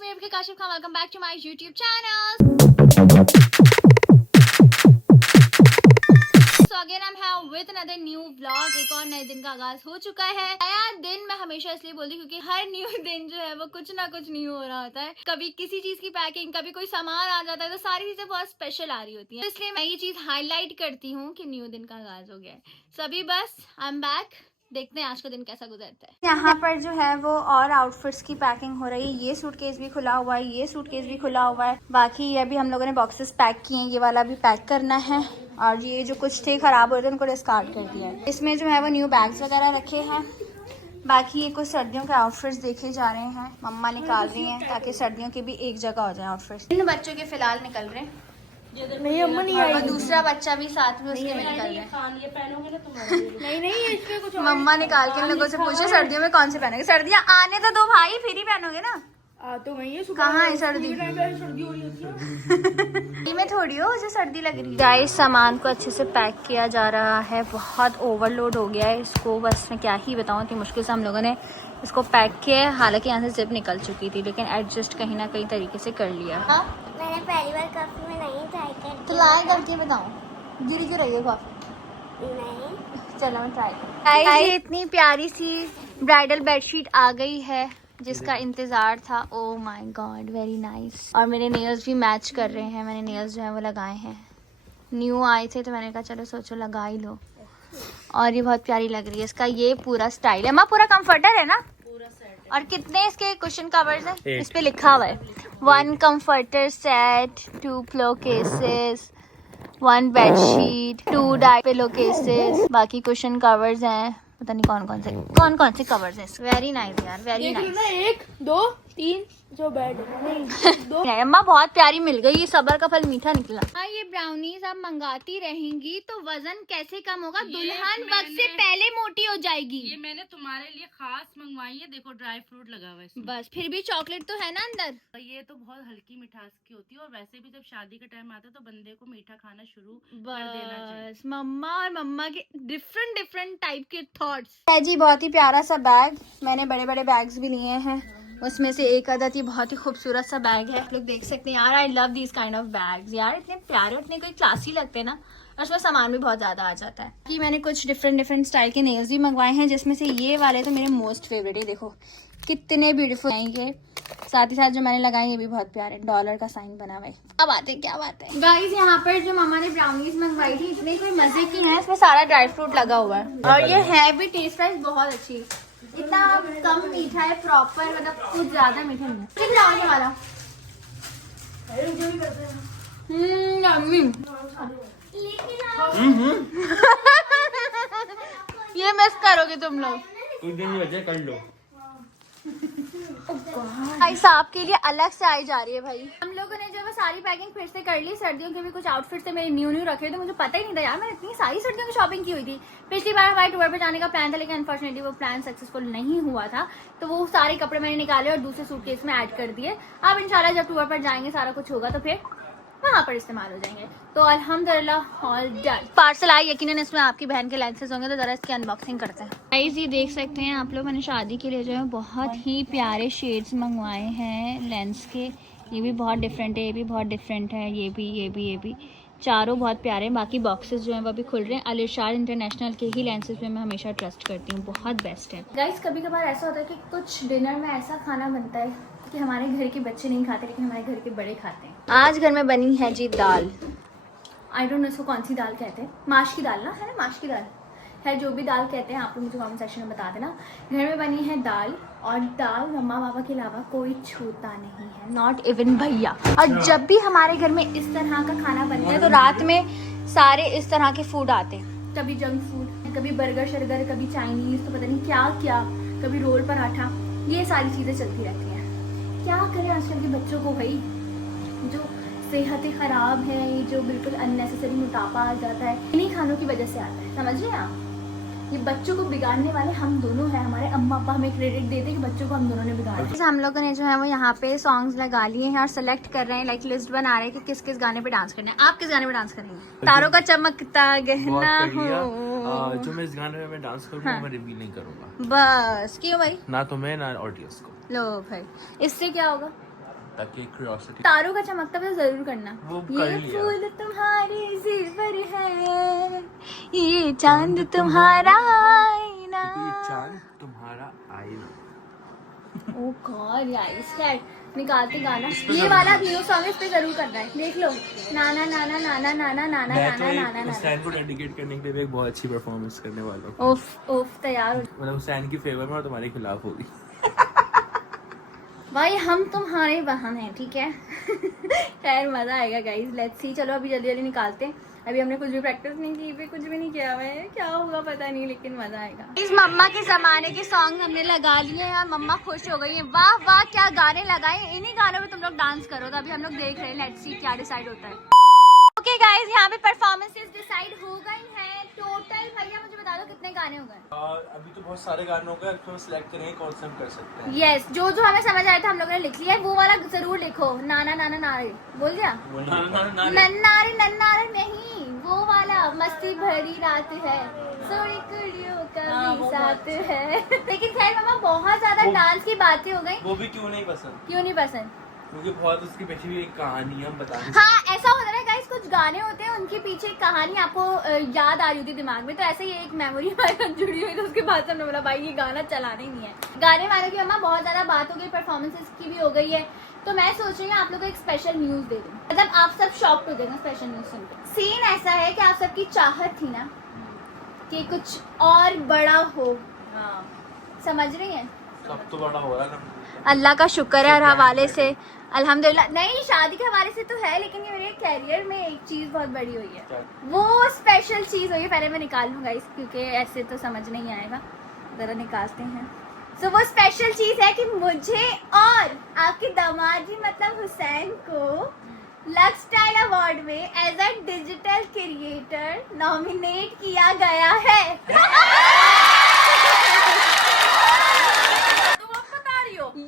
it's me Rivka Kashif Khan. Welcome back to my YouTube channel. So again I'm here with another new vlog. एक और नए दिन का आगाज हो चुका है। नया दिन मैं हमेशा इसलिए बोलती हूँ क्योंकि हर न्यू दिन जो है वो कुछ ना कुछ न्यू हो रहा होता है। कभी किसी चीज की पैकिंग, कभी कोई सामान आ जाता है, तो सारी चीजें बहुत स्पेशल आ रही होती हैं। तो इसलिए मैं ये चीज हाईलाइट करती हूँ कि न्यू दिन का आगाज हो गया है। So अभी बस आई एम बैक, देखते हैं आज का दिन कैसा गुजरता है। यहाँ पर जो है वो और आउटफिट्स की पैकिंग हो रही है। ये सूटकेस भी खुला हुआ है, ये सूटकेस भी खुला हुआ है। बाकी ये भी हम लोगों ने बॉक्सेस पैक किए हैं, ये वाला भी पैक करना है। और ये जो कुछ थे खराब हो रहे थे उनको डिस्कार्ड कर दिया है। इसमें जो है वो न्यू बैग्स वगैरह रखे हैं। बाकी ये कुछ सर्दियों के आउटफिट्स देखे जा रहे हैं, मम्मा निकाल रही हैं ताकि सर्दियों के भी एक जगह हो जाए आउटफिट्स। इन बच्चों के फिलहाल निकल रहे हैं, नहीं अम्मा नहीं आई। और दूसरा बच्चा भी साथ में उसके में निकल रहा है। ये पहनोगे ना तुम्हारे नहीं नहीं इसमें कुछ मम्मा निकाल के इन लोगों से पूछे सर्दियों में कौन से पहनोगे। सर्दियाँ आने तो दो भाई, फिर ही पहनोगे ना। तो वही है, कहाँ है सर्दी? सर्दी हो रही होती है में थोड़ी हो जो सर्दी लग रही है। गाइस सामान को अच्छे से पैक किया जा रहा है, बहुत ओवरलोड हो गया है इसको। बस मैं क्या ही बताऊँ, इतनी मुश्किल से हम लोगों ने इसको पैक किया है। हालांकि यहाँ से जिप निकल चुकी थी, लेकिन एडजस्ट कहीं ना कहीं तरीके से कर लिया। मैंने पहली बार कॉफी में नहीं ट्राई कर। तो लाए करके बताऊँ, गिरी क्यों रही है कॉफी? नहीं चलो मैं ट्राई। ये इतनी प्यारी सी ब्राइडल बेडशीट आ गई है जिसका इंतजार था। Oh my God, very nice. और मेरे नेल्स भी मैच कर रहे हैं। मैंने नेल्स जो है वो लगाए हैं, न्यू आए थे तो मैंने कहा चलो सोचो लगा ही लो। और ये बहुत प्यारी लग रही है। इसका ये पूरा स्टाइल है। माँ पूरा कंफर्टर है ना? पूरा सेट है। और कितने इसके कुशन कवर्स हैं? इस पे लिखा हुआ है 1 comforter set, 2 pillow cases, 1 bedsheet, 2 dye pillow cases. बाकी कुशन कवर्स हैं, पता नहीं कौन कौन से कवर्स हैं। वेरी नाइस यार, वेरी नाइस। 1 2 3 जो बेड नहीं 2 अम्मा बहुत प्यारी मिल गई। ये सबर का फल मीठा निकला। हाँ, ये ब्राउनीज आप मंगाती रहेंगी तो वजन कैसे कम होगा? दुल्हन वक्त से पहले मोटी हो जाएगी। ये मैंने तुम्हारे लिए खास मंगवाई है, देखो ड्राई फ्रूट लगा हुआ है इसमें। बस फिर भी चॉकलेट तो है ना अंदर। ये तो बहुत हल्की मिठास की होती है, और वैसे भी जब शादी का टाइम आता है तो बंदे को मीठा खाना शुरू कर देना चाहिए। बस मम्मा और मम्मा के डिफरेंट टाइप के थॉट्स है जी। बहुत ही प्यारा सा बैग, मैंने बड़े बड़े बैग्स भी लिए हैं, उसमें से एक आदत ये बहुत ही खूबसूरत सा बैग है। आप लोग देख सकते हैं यार, I love this kind of bags यार। इतने प्यारे, इतने कोई क्लासी लगते हैं ना, और उसमें सामान भी बहुत ज्यादा आ जाता है। कि मैंने कुछ डिफरेंट स्टाइल के नेल्स भी मंगवाए हैं, जिसमें से ये वाले तो मेरे मोस्ट फेवरेट है। देखो कितने ब्यूटीफुल हैं ये। साथ ही साथ जो मैंने लगाए ये भी बहुत प्यारे, डॉलर का साइन बना हुआ है। क्या बात है, क्या बात है। गाइस यहाँ पर जो मामा ने ब्राउनीज मंगवाई थी, इतने कोई मजे की है। इसमें सारा ड्राई फ्रूट लगा हुआ है, और ये है भी टेस्ट वाइज बहुत अच्छी। इतना कम मीठा है, प्रॉपर, मतलब कुछ ज्यादा मीठा नहीं है। ब्राउनी वाला ये मिस करोगे तुम लोग। कुछ दिन नहीं बचे, कर लो। भाई साहब के लिए अलग से आई जा रही है। भाई हम लोगों ने जो है सारी पैकिंग फिर से कर ली। सर्दियों के भी कुछ आउटफिट्स थे मेरे न्यू रखे थे, मुझे पता ही नहीं था यार मैंने इतनी सारी सर्दियों की शॉपिंग की हुई थी। पिछली बार हमारे टूर पे जाने का प्लान था, लेकिन अनफॉर्चुनेटली वो प्लान सक्सेसफुल नहीं हुआ था। तो वो सारे कपड़े मैंने निकाले और दूसरे सूटकेस में ऐड कर दिए। अब इंशाल्लाह जब टूर पर जाएंगे सारा कुछ होगा तो फिर वहाँ पर इस्तेमाल हो जाएंगे। तो अल्हम्दुलिल्लाह ऑल डन। पार्सल आई, यकीनन इसमें आपकी बहन के लेंसेज होंगे, तो जरा इसकी अनबॉक्सिंग करते हैं। गाइस ये देख सकते हैं आप लोग, मैंने शादी के लिए जो है बहुत ही प्यारे शेड्स मंगवाए हैं लेंस के। ये भी बहुत डिफरेंट है, ये भी बहुत डिफरेंट है, ये भी चारों बहुत प्यारे हैं। बाकी बॉक्सेस जो हैं वो भी खुल रहे हैं। अल इरशाद इंटरनेशनल के ही लेंसेज पे मैं हमेशा ट्रस्ट करती हूँ, बहुत बेस्ट है। गाइस कभी कभार ऐसा होता है कि कुछ डिनर में ऐसा खाना बनता है कि हमारे घर के बच्चे नहीं खाते, लेकिन हमारे घर के बड़े खाते हैं। आज घर में बनी है जी दाल। आई डोंट नो इसको कौन सी दाल कहते हैं, माश की दाल ना, है ना? माश की दाल है, जो भी दाल कहते हैं आप लोग मुझे कमेंट सेक्शन में बता देना। घर में बनी है दाल, और दाल मम्मा पापा के अलावा कोई छूता नहीं है, नॉट इवन भैया। और जब भी हमारे घर में इस तरह का खाना बनता है तो रात में सारे इस तरह के फूड आते हैं। कभी जंक फूड, कभी बर्गर शर्गर, कभी चाइनीज, तो पता नहीं क्या क्या, कभी रोल पराठा, ये सारी चीज़ें चलती रहती हैं। क्या करें आजकल के बच्चों को भाई, जो सेहतें ख़राब है, जो बिल्कुल अननेसेसरी मोटापा आ जाता है, इन्हीं खानों की वजह से आता है। समझ रहे हैं आप? ये बच्चों को बिगाड़ने वाले हम दोनों हैं। हमारे अम्मा पापा हमें क्रेडिट देते हैं कि बच्चों को हम दोनों ने बिगाड़ा। हम लोगों ने जो है वो यहाँ पे सॉन्ग्स लगा लिए हैं और सेलेक्ट कर रहे हैं, लाइक लिस्ट बना रहे हैं कि किस किस गाने पे डांस करना है। आप किस गाने पे डांस करेंगे? तारों का चमकता गहना हो। जो मैं इस गाने में डांस करूँगा मैं रिवील नहीं करूँगा। बस क्यों भाई? ना तो मैं ना ऑडियंस को। लो भाई, इससे क्या होगा? ताकि क्यूरियोसिटी। तारों का चमकता हुआ जरूर करना। वो कर ये लिया। फूल तुम्हारे ज़ेवर है, ये चांद तुम्हारा आईना। ये चांद तुम्हारा आईना। ओ गॉड यार, कैट निकालते गाना। ये वाला न्यू सॉन्ग इस पे जरूर करना है, देख लो। नाना नाना नाना नाना नाना मैं तो नाना एक नाना नाना। हुसैन को डेडिकेट करने के लिए एक बहुत अच्छी परफॉर्मेंस करने वाला हूँ। ओफ ओफ तैयार हो। मतलब हुसैन की फेवर में और तुम्हारे खिलाफ होगी। भाई हम तुम्हारे वाहन हैं, ठीक है। खैर मजा आएगा गाइस, लेट्स सी। चलो अभी जल्दी जल्दी निकालते हैं। अभी हमने कुछ भी प्रैक्टिस नहीं की, भी कुछ भी नहीं किया हुआ है, क्या होगा पता नहीं, लेकिन मजा आएगा। इस मम्मा के जमाने के सॉन्ग हमने लगा लिए हैं और मम्मा खुश हो गई है। वाह वाह क्या गाने लगाए, इन्हीं गानों पे तुम लोग डांस करो। तो अभी हम लोग देख रहे हैं, लेट्स सी क्या डिसाइड होता है। ओके गाइस, यहाँ पे परफॉर्मेंसेस डिसाइड हो गई हैं। टोटल भैया मुझे बता दो कितने गाने हो गए। अभी तो बहुत सारे गाने हो गए, अब सिलेक्ट करेंगे कौन सा हम कर सकते हैं। यस, जो जो हमें समझ आया था हम लोगों ने लिख लिया है। वो वाला जरूर लिखो, नाना नाना नारे बोल दिया। नन्नारे नन्नारे नहीं, वो वाला मस्ती भरी रात है, सोनी कुड़ियों का भी साथ है। लेकिन खैर मम्मा बहुत ज्यादा डांस की बातें हो गई। वो भी क्यों नहीं पसंद? क्यों नहीं पसंद? क्योंकि बहुत उसकी पीछे भी एक कहानी हम बता नहीं हाँ ऐसा होता है गाइस, कुछ गाने होते हैं उनके पीछे एक कहानी आपको याद आ रही होती है दिमाग में। तो ऐसे ही एक मेमोरी हमारे साथ जुड़ी हुई, तो उसके बाद से हमने बोला भाई ये गाना चलाना ही नहीं है। गाने वाले की अम्मा बहुत ज्यादा बात हो गई, परफॉर्मेंसेस की भी हो गई है। तो मैं सोच रही हूँ आप लोगों को एक स्पेशल न्यूज दे दूँ, मतलब आप सब शॉक्ड हो जाएंगे स्पेशल न्यूज सुनकर। सीन ऐसा है कि आप सबकी चाहत थी ना कि कुछ और बड़ा हो, समझ रही है? सब तो बड़ा हो रहा है ना। अल्लाह का शुक्र है हर हवाले से, अल्हम्दुलिल्लाह। नहीं शादी के हवाले से तो है, लेकिन ये मेरे कैरियर में एक चीज बहुत बड़ी हुई है। वो स्पेशल चीज हुई है, पहले मैं निकाल लूंगा इस, क्योंकि ऐसे तो समझ नहीं आएगा। जरा निकालते हैं। तो वो स्पेशल चीज है कि मुझे और आपके दामाद जी मतलब हुसैन को लक्स स्टाइल अवार्ड में as a digital creator nominate किया गया है।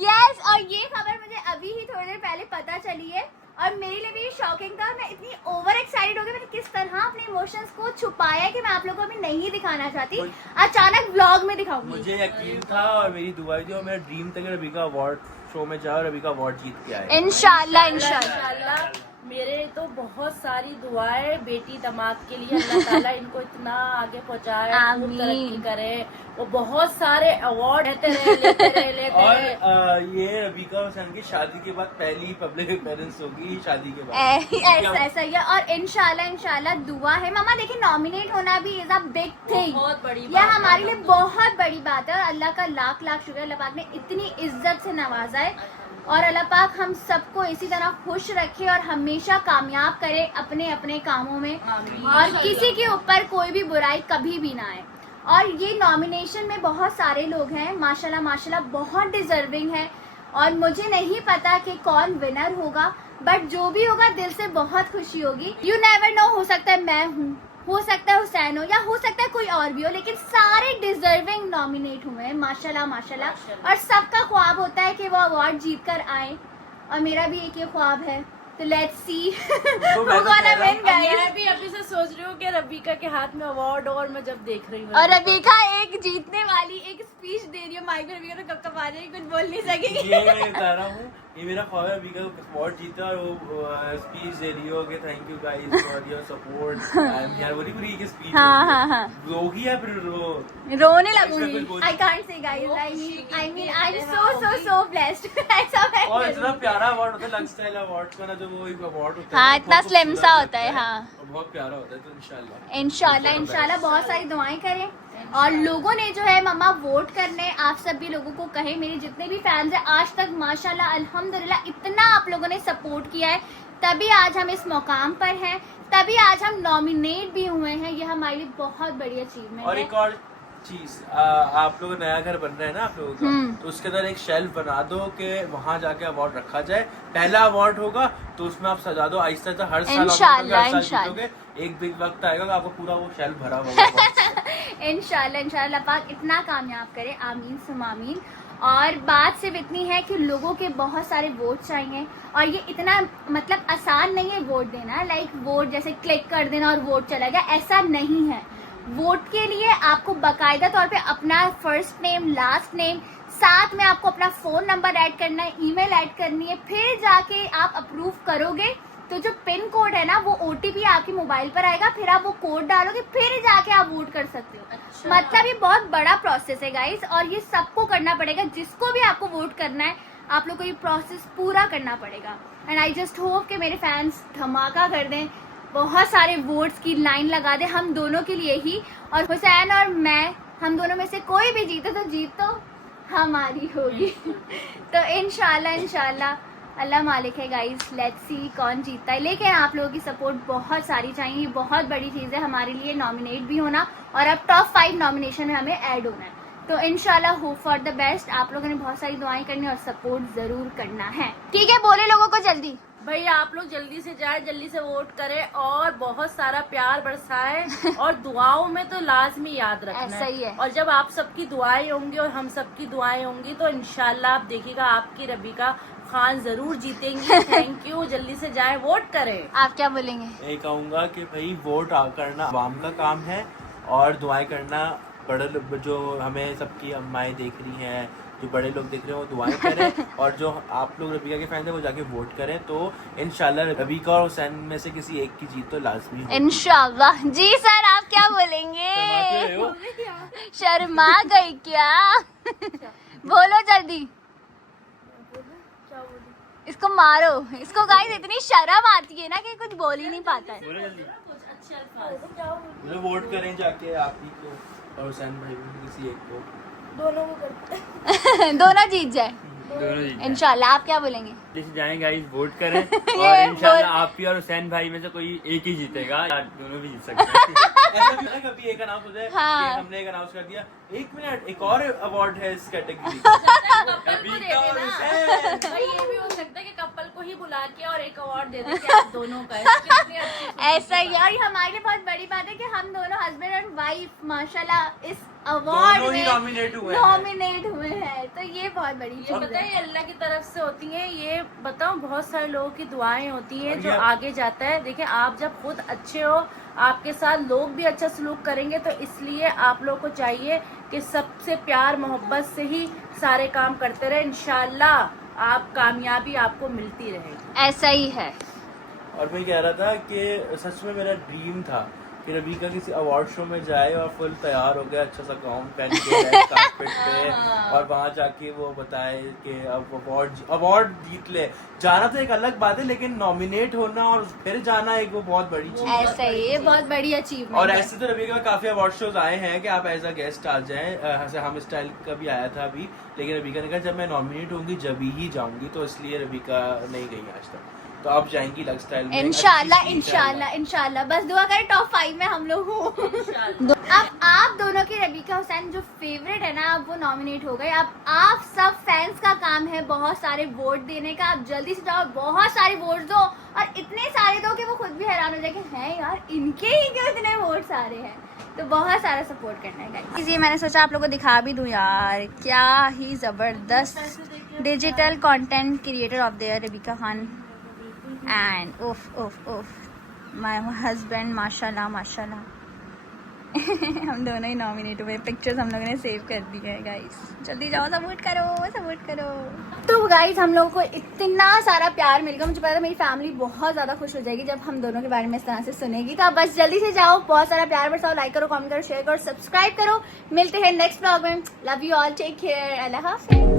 यस, और ये खबर मुझे अभी ही थोड़ी देर पहले पता चली है और मेरे लिए भी शॉकिंग था। मैं इतनी ओवर एक्साइटेड हो गई, मैंने किस तरह अपने इमोशंस को छुपाया कि मैं आप लोगों को अभी नहीं दिखाना चाहती, अचानक व्लॉग में दिखाऊंगी। मुझे यकीन था और मेरी दुआ थी और मेरा ड्रीम था कि रबीका अवार्ड शो में जाए और रबीका अवार्ड जीत के आए। इंशाल्लाह इंशाल्लाह। मेरे तो बहुत सारी दुआएं बेटी दामाद के लिए, अल्लाह ताला इनको इतना आगे पहुंचाए, खूब तरक्की करे, वो बहुत सारे अवार्ड लेते रहे। और ये रबीका हुसैन की शादी के बाद पहली पब्लिक अपीयरेंस होगी शादी के बाद। ऐसा ही है। और इंशाल्लाह दुआ है मम्मा। देखिए नॉमिनेट होना भी इज अ बिग थिंग, बहुत बड़ी यह हमारे लिए बहुत बड़ी बात है। और अल्लाह का लाख लाख शुक्र, अल्लाह पाक ने इतनी इज्जत से नवाजा है। और अल्लाह पाक हम सबको इसी तरह खुश रखे और हमेशा कामयाब करे अपने अपने कामों में, और किसी के ऊपर कोई भी बुराई कभी भी ना आए। और ये नॉमिनेशन में बहुत सारे लोग हैं माशाल्लाह माशाल्लाह, बहुत डिजर्विंग है। और मुझे नहीं पता कि कौन विनर होगा, बट जो भी होगा दिल से बहुत खुशी होगी। यू नेवर नो, हो सकता है मैं हूँ, हो सकता है हुसैन हो, या हो सकता है कोई और भी हो, लेकिन सारे डिजर्विंग नॉमिनेट हुए हैं माशाल्लाह माशाल्लाह। और सबका ख्वाब होता है कि वो अवार्ड जीत कर आए, और मेरा भी एक ये ख्वाब है। तो लेट्स सी मैं भी अभी से सोच रही हूँ कि रबीका के हाथ में अवार्ड, और मैं जब देख रही हूँ और रबीका एक जीतने वाली एक स्पीच दे रही है माइक में। रबीका तो कब आ जाएगी, कुछ बोल नहीं सकेगी। ये मैं बता रहा हूँ, ये मेरा ख्वाब है रबीका को अवार्ड जीता और वो स्पीच दे रही हो कि thank you guys for your support. यार वो पूरी की स्पीच हाँ रोगी है, फिर रोने लगूंगी। I can't say guys, I mean I am so blessed. ऐसा है। और इतना प्यारा अवार्ड होता है लक्स स्टाइल अवार्ड का ना, जो वो एक अवार्ड होता है हाँ, इतना स्लिम सा होता है। हाँ बहुत प्यारा होता है। तो इंशाल्लाह बहुत सारी दुआएं करें। और लोगों ने जो है मम्मा वोट करने, आप सभी लोगों को कहे, मेरे जितने भी फैंस हैं आज तक माशाल्लाह अल्हम्दुलिल्लाह इतना आप लोगों ने सपोर्ट किया है, तभी आज हम इस मुकाम पर हैं, तभी आज हम नॉमिनेट भी हुए हैं। ये हमारे लिए बहुत बड़ी अचीवमेंट है। और एक और चीज, आप लोग नया घर बन रहा है ना आप लोगों का, तो उसके अंदर एक शेल्फ बना दो कि वहाँ जाके अवार्ड रखा जाए। पहला अवार्ड होगा तो उसमें आप सजा दो आहिस्ता आहिस्ता, हर साल जीतोगे, एक बिग वक्त आएगा कि आपको पूरा वो शेल्फ भरा होगा। इंशाल्लाह पाक इतना कामयाब करे, आमीन सुम आमीन। और बात सिर्फ इतनी है कि लोगों के बहुत सारे वोट चाहिए, और ये इतना मतलब आसान नहीं है वोट देना। लाइक वोट जैसे क्लिक कर देना और वोट चला गया, ऐसा नहीं है। वोट के लिए आपको बाकायदा तौर पे अपना फर्स्ट नेम, लास्ट नेम, साथ में आपको अपना फोन नंबर ऐड करना है, ईमेल ऐड करनी है, फिर जाके आप अप्रूव करोगे तो जो पिन कोड है ना वो OTP आपके मोबाइल पर आएगा, फिर आप वो कोड डालोगे, फिर जाके आप वोट कर सकते हो। अच्छा। मतलब ये बहुत बड़ा प्रोसेस है गाइस, और ये सबको करना पड़ेगा, जिसको भी आपको वोट करना है आप लोग को ये प्रोसेस पूरा करना पड़ेगा। एंड आई जस्ट होप कि मेरे फैंस धमाका कर दें, बहुत सारे वोट्स की लाइन लगा दे हम दोनों के लिए ही, और हुसैन और मैं, हम दोनों में से कोई भी जीते तो जीत तो हमारी होगी। तो इंशाल्लाह अल्लाह मालिक है गाइस, लेट्स सी कौन जीतता है। लेकिन आप लोगों की सपोर्ट बहुत सारी चाहिए, बहुत बड़ी चीज़ है हमारे लिए नॉमिनेट भी होना, और अब टॉप 5 नॉमिनेशन में हमें ऐड होना है। तो इंशाल्लाह होप फॉर द बेस्ट। आप लोगों ने बहुत सारी दुआएं करनी और सपोर्ट जरूर करना है, ठीक है? बोले लोगों को जल्दी। भाई आप लोग जल्दी से जाए, जल्दी से वोट करें और बहुत सारा प्यार बरसाएं और दुआओं में तो लाजमी याद रखना ऐसा ही है। और जब आप सबकी दुआएं होंगी और हम सबकी दुआएं होंगी तो इंशाल्लाह आप देखिएगा आपकी रबीका खान जरूर जीतेंगी। थैंक यू, जल्दी से जाए वोट करें। आप क्या बोलेंगे? मैं कहूँगा कि भाई वोट करना आवाम का काम है, और दुआएं करना बड़े जो हमें सबकी अम्माएं देख रही हैं, जो बड़े लोग देख रहे हैं वो दुआएं करें, और जो आप लोग रबीका के फैन हैं वो जाके वोट करें। तो इंशाल्लाह रबीका और हुसैन में से किसी एक की जीत तो लाजमी होगी। इंशाल्लाह। जी सर, आप क्या बोलेंगे? शर्मा गई क्या? बोलो जल्दी, इसको मारो, इसको गाइस इतनी शर्म आती है ना कि कुछ बोल ही नहीं पाता है। अच्छे अल्फाज वोट करें जाके आप ही को और हुसैन भाई में से किसी एक को। दोनों जीत जाए इंशाल्लाह। आप क्या बोलेंगे? जाएं गाइस, वोट करें ये और इंशाल्लाह आप ही और हुसैन भाई में से कोई एक ही जीतेगा, या दोनों भी जीत सकते हैं। ऐसा भी है कभी एक अनाउंस हो जाए हाँ। कि हमने एक अनाउंस कर दिया, 1 मिनट एक और अवार्ड है इस कैटेगरी रबीका और हुसैन। भाई ये भी हो सकता है कि कपल को ही बुला के और एक अवार्ड दे दें कि आप दोनों का है। कितनी अच्छी ऐसा ही। और ये हमारे लिए बहुत बड़ी बात है कि हम दोनों हस्बैंड और वाइफ माशाल्लाह इस अवार्ड दोनों ही में नॉमिनेट हुए हैं। तो ये बहुत बड़ी ये चीज पता है। है अल्लाह की तरफ से होती है। ये बताओ बहुत सारे लोगों की दुआएं होती हैं जो ये- आगे जाता है। देखिए आप जब खुद अच्छे हो, आपके साथ लोग भी अच्छा सलूक करेंगे, तो इसलिए आप लोग को चाहिए कि सबसे प्यार मोहब्बत से ही सारे काम करते रहे। इंशाल्लाह आप कामयाबी आपको मिलती रहेगी। ऐसा ही है। और मैं कह रहा था कि सच में मेरा ड्रीम था कि रबीका किसी अवार्ड शो में जाए और फुल तैयार हो गया, अच्छा सा गाउन पहन के रेड कारपेट पे, और वहाँ जाके वो बताए कि अब अवार्ड जीत ले। जाना तो एक अलग बात है, लेकिन नॉमिनेट होना और फिर जाना एक वो बहुत बड़ी चीज है। ऐसा ही, ये बहुत बड़ी अचीवमेंट और है। ऐसे तो रबीका में काफी अवार्ड शोज आए हैं कि आप एज अ गेस्ट आ जाएं। ऐसे हम स्टाइल का भी आया था अभी, लेकिन रबीका ने कहा जब मैं नॉमिनेट होंगी जब ही जाऊंगी, तो इसलिए रबीका नहीं गई आज तक। तो आप जाएंगी लग स्टाइल में। इंशाल्लाह अच्छी चीज़ है। इंशाल्लाह इंशाल्लाह। बस दुआ करें टॉप 5 में हम लोग हो। अब आप दोनों की रबीका हुसैन जो फेवरेट है ना, अब वो नॉमिनेट हो गए। अब आप सब फैंस का काम है बहुत सारे वोट देने का। आप जल्दी से जाओ, बहुत सारे वोट दो, और इतने सारे दो कि वो खुद भी हैरान हो जाए कि हैं यार, इनके ही क्यों इतने वोट सारे हैं। तो बहुत सारा सपोर्ट करना है गाइस। ये मैंने सोचा आप लोगों को दिखा भी दूं यार, क्या ही जबरदस्त digital content creator of the year रबीका Khan and उफ माय हस्बैंड माशाल्लाह माशाल्लाह। हम दोनों ही नॉमिनेट हुए। पिक्चर्स हम लोगों ने सेव कर दी है गाइस। जल्दी जाओ, सपोर्ट करो। तो गाइस हम लोगों को इतना सारा प्यार मिल गया, मुझे पता है मेरी फैमिली बहुत ज्यादा खुश हो जाएगी जब हम दोनों के बारे में इस तरह से सुनेगी। तो आप बस जल्दी से जाओ, बहुत सारा प्यार बरसाओ, लाइक करो, कमेंट करो, शेयर करो, सब्सक्राइब करो। मिलते हैं नेक्स्ट ब्लॉग में। Love you all, take care, अल्लाह हाफिज।